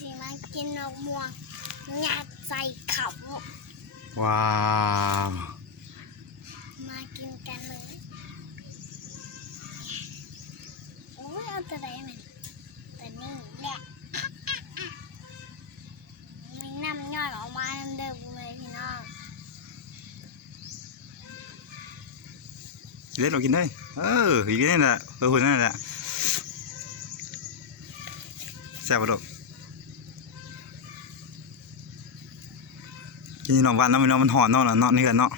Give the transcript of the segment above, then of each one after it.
สิมากินนกม่วงยัดใส่เขาว้าวมากินกันเลยโอ้ยเอาตัวไหนมันตัวนี้แหละมันน้ำย่อยออกมาเดิมๆเลยพี่น้องเล็ดเรากินได้เออกินได้แหละเออหุ่นนั่นแหละแซ่บปะลูก กินนี่น้องวันเนาะมันเนาะมันหอนเนาะเนาะนี่กันเนาะ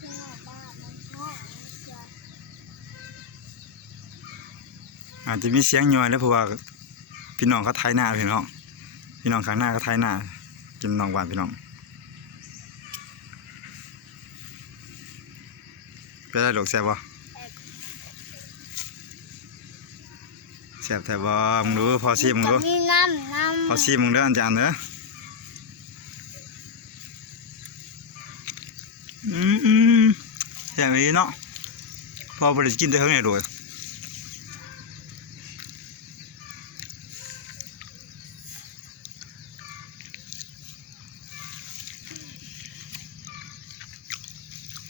พี่น้องบ้ามันชอบเดี๋ยวอาจจะมีเสียงย่อยแล้วเพราะว่าพี่น้องเขาไทยหน้าพี่น้องพี่น้องข้างหน้าเขาไทยหน้ากินน้องหวานพี่น้องเป็นไรลูกแซ่บบ่แซ่บแท้บ่มึงรู้พอซีมึงรู้จะมีน้ำน้ำพอซีมึงเด้ออันจานเด้อ อืมอืมแซ่บอีเนาะพอบ่ได้กินแต่เฮิงเนี่ยโดย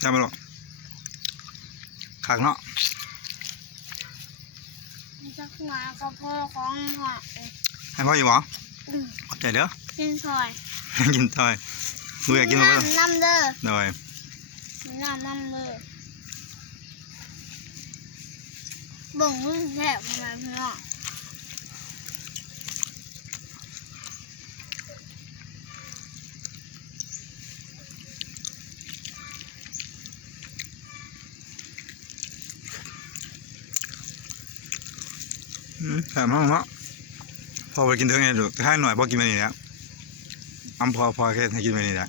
ได้ไหมลูกขากเนาะจะหัวกระเพาะของหัวให้พ่ออยู่หรออืมขอบใจเด้อกินซอย กินต่อยมืออยากกินมาเบิ่งน้ำเด้อหน่อย น้ำน้ำเด้อบ่งมือแทบมาพี่น้องอืมแซ่บมากเนาะพอไปกินเท่าไงลูกถ้หน่อยพอกินไปนี่แล้วอำพอพอแค่ให้กินไปนี่แหละ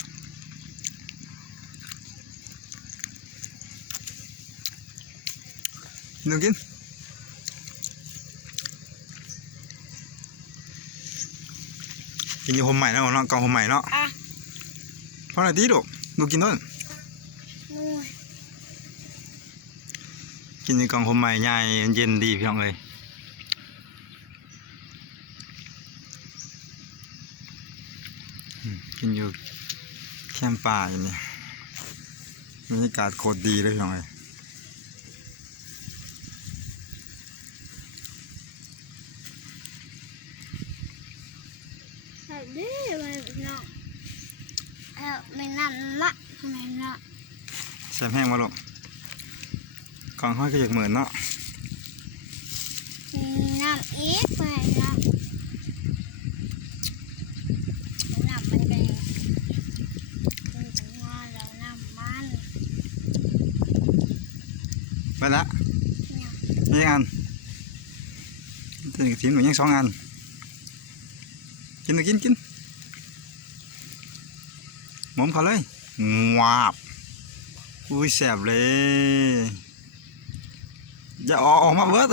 หนูกินกินอยู่หมใหม่เนาะเนาะกล่องหมใหม่เนาะอะเพราะอะไรตีลูกลูกกินต้นนู่นกินในกล่องผมใหม่ใหญ่เย็นดีพี่น้องเลยอืมกินอยู่แคมป์ป่าอย่างนี้บรรยากาศโคตรดีเลยพี่น้องเลย แบบนี้เลยพี่น้องเออไม่น้ำละทำไมเนาะแซ่แห้งมาลูกกองห้อยก็อยากเหมือนเนาะน้ำอีกไปเนาะน้ำมันเป็นเป็นจังหวะแล้วน้ำมันไปละเนี่ยนี่อันถึงทีมหนูยังสองอัน กินหนูกินกินหมอมเขาเลย งวาบ อุ้ยแสบเลย อย่าออกออกมาเบิด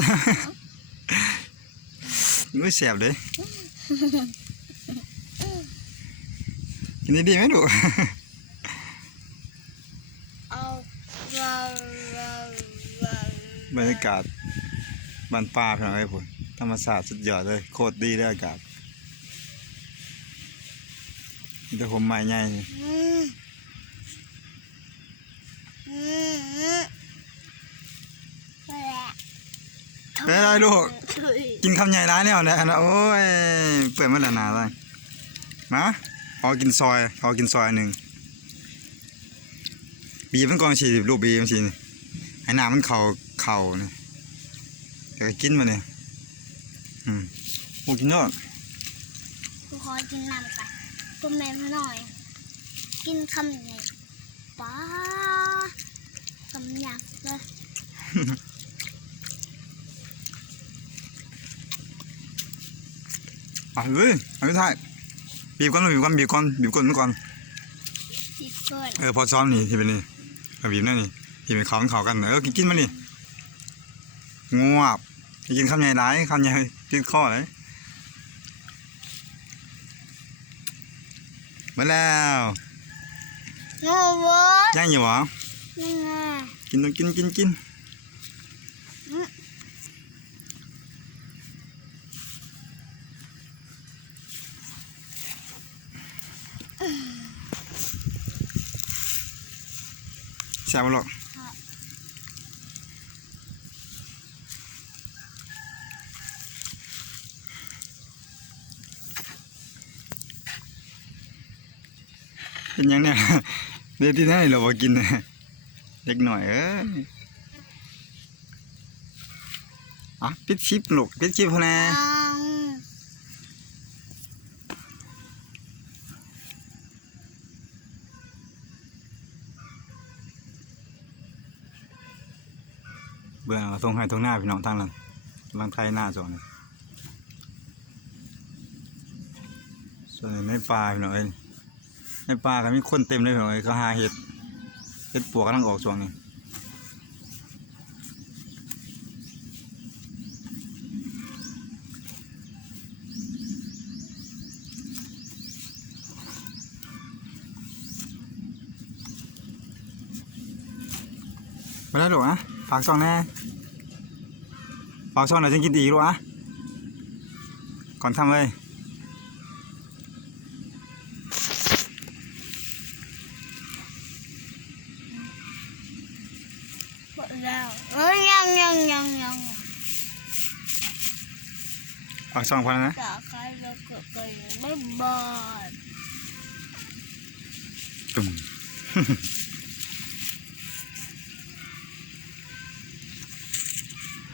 อุ้ยแสบเลยกินดีๆไหมลูกเอาเราเราเราบรรยากาศบ้านป่าพี่น้องไอ้ยผมธรรมศาสตร์สุดยอดเลย โคตรดีเลยอากาศ มีแต่ผมม้ใหญ่ไปแล้วเป็นไรลูก กินคำใหญ่ร้ายเนี่ยนะนะโอ้ย เปิดมาแล้วนาเลยมาขอกินซอยขอกินซอยหนึ่ง บีมันก่อนสิลูกบีมันสิไอ้หน้ามันเข่าเข่าเนี่เดี๋ยวก็กินมาเนี่ย อืมโอ้กินยอดกูขอกินน้ำก่อน ก็แม่มาหน่อย กินคำใหญ่ป้าคำหยักเลยเอะเฮ้ยเอาไม่ได้บีบก่อนลูกบีบก่อนบีบก่อนบีบก่อนมันก่อนอีกส่วนเออพอซ้อมนี่ที่เป็นนี่เอาบีบนั่นนี่ที่เป็นเขาเขากันเออกินกินมานี่งวบกินคำใหญ่ร้ายคำใหญ่ติดคอเลย มาแล้วย่างอยู่หรอกินต้องกินกินกินแซ่บหรอก เป็นหยังเนี่ยเดี๋ยวที่ไหนเราบ่กินน่ะเล็กหน่อยเอ้ยอะปิดชิปลูกปิดชิปพอแน่อ้าวเบื่อเอาทงให้ทงหน้าพี่น้องทางนั้นกำลังไทยหน้าจอนี่ส่วนในป่าพี่น้องเอ้ยใน ป่าก็มีคนเต็มเลยพี่น้องเอ้ยเขาหาเห็ดเห็ดปวกกำลังออกช่วงนี้มาได้หรอนะฝากช่องแน่ฝากช่องหน่อยจะกินอีกหรออะก่อนทำเลย หมด แล้วเอ้ยยังยังยังยังฝากช่องพอแล้วนะจากใครเราเกิดไปไม่บอด ตุ่ม